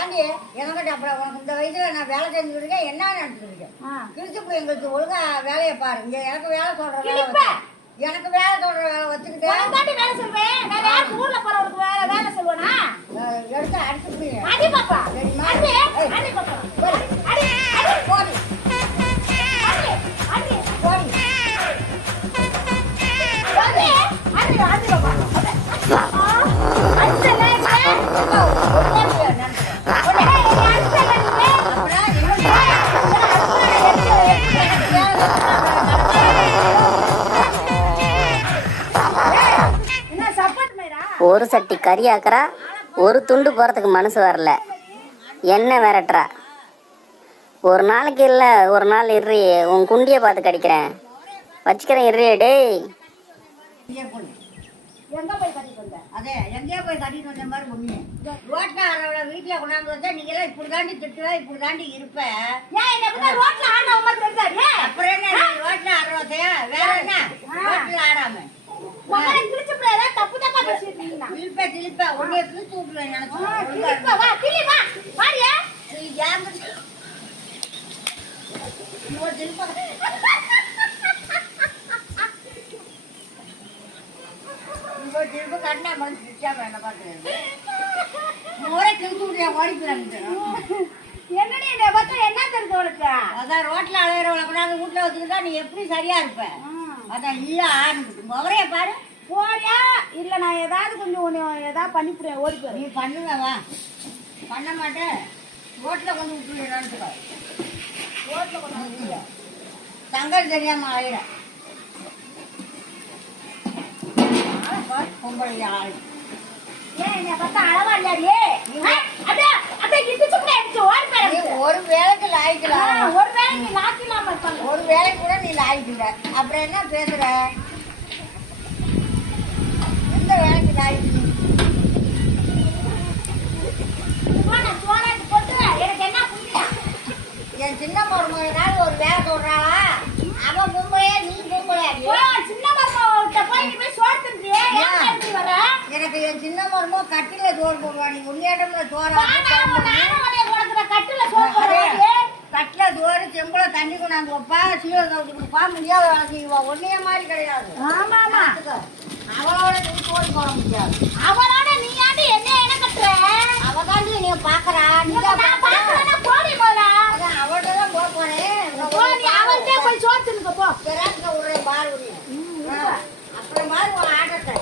ஏண்டி என்கிட்ட அப்புறம் உனக்கு இந்த வயசுல நான் வேலை செஞ்சுட்டு இருக்கேன் என்ன நினைச்சிட்டு இருக்கேன். கிழிச்சு போய் எங்களுக்கு ஒழுங்கா வேலையை பாரு. இங்க எனக்கு வேலை சொல்ற வேலை எனக்கு வேலை சொல்ற வேலை வச்சுக்கிட்டு. தாண்டி வேலை சொல்வேன். வேற ஊர்ல போறவனுக்கு வேலை வேலை சொல்லுவானா? எடுத்து அடிச்சு போய் அடி ஒரு சட்டி கறி ஆக்குறா ஒரு துண்டு போகிறதுக்கு மனசு வரல. என்ன விரட்டுறா? ஒரு நாளைக்கு இல்லை ஒரு நாள் இர்றி உன் குண்டியை பார்த்து கடிக்கிறேன். வச்சுக்கிறேன் இர்றி டேய். எங்க போய் கட்டிட்டு வந்த. அதே எங்கேயோ போய் கட்டிட்டு வந்த மாதிரி வீட்டுல கொண்டாந்து வந்தா நீங்க எல்லாம் இப்படி தாண்டி திட்டுவ இப்படி தாண்டி இருப்ப. ஏன் என்ன பத்தி ரோட்ல ஆன உமா தெரிஞ்சாரு அப்புறம் என்ன நீ ரோட்ல ஆடுறதையா வேற என்ன ரோட்ல ஆடாம மகனை கிழிச்சு போய் ஏதாவது தப்பு தப்பா பேசிட்டு இருக்கீங்களா திலிப்ப திலிப்ப உன்னைய கிழிச்சு விட்டுல கிழிப்பா வா கிளி வா. வாடியா. திரும்ப கட்டினா மனசு திட்டாம என்ன பாக்குறது முறை கிழிச்சு விட்டியா ஓடிக்கிறாங்க என்னடி இதை பார்த்தா என்ன தெரியுது உனக்கு? அதான் ரோட்ல அலையிறவளை கொண்டாந்து வீட்டுல வச்சுக்கிட்டா நீ எப்படி சரியா இருப்ப? அதான் இல்ல ஆரம்பிச்சு முறைய பாரு. போறியா? இல்ல நான் ஏதாவது கொஞ்சம் உன்னை ஏதாவது பண்ணிவிடுவேன் ஓடி போய் நீ பண்ணுவ வா. பண்ண மாட்டேன் ரோட்ல கொண்டு விட்டுருன்னு ரோட்ல கொண்டு விட்டுருவ தங்கல் தெரியாம ஆயிடும் பொம்பளை ஆள். ஏன் என்னை பார்த்தா அளவா இல்லையாடி ஆ, அப்படியே அப்படியே இடிச்சு கூட அடிச்சு ஓடி நீ போயிரு ஒரு வேலைக்கு லாய்க்கலாம் ஒரு ஒரு வேலைக்கு கூட நீ லாய்க்கல அப்புறம் என்ன பேசுற? எனக்கு என் சின்ன மருமோ கட்டில சோறு போடுவா நீ உன்னியாட்டம்ல சோறு கட்டில சோறு செம்புல தண்ணி கொண்டாந்து வைப்பா. சீரோ தவிச்சு கொடுப்பா. முடியாத வேலை செய்வா. ஒன்னிய மாதிரி கிடையாது. ஆமா ஆமா அவளோட நீ சோறு போட முடியாது. அவளோட நீ ஆண்டு என்ன என்ன கட்டுற? அவ நீ பாக்குறா. நீ பாக்குறேன் போடி போல அவள்கிட்ட தான் போக போறேன். நீ அவள்கிட்ட போய் சோறு தின்னுக்க போ. பெராட்டுக்க விடுறேன் பாரு அப்புறம் மாதிரி ஆட்டத்தை.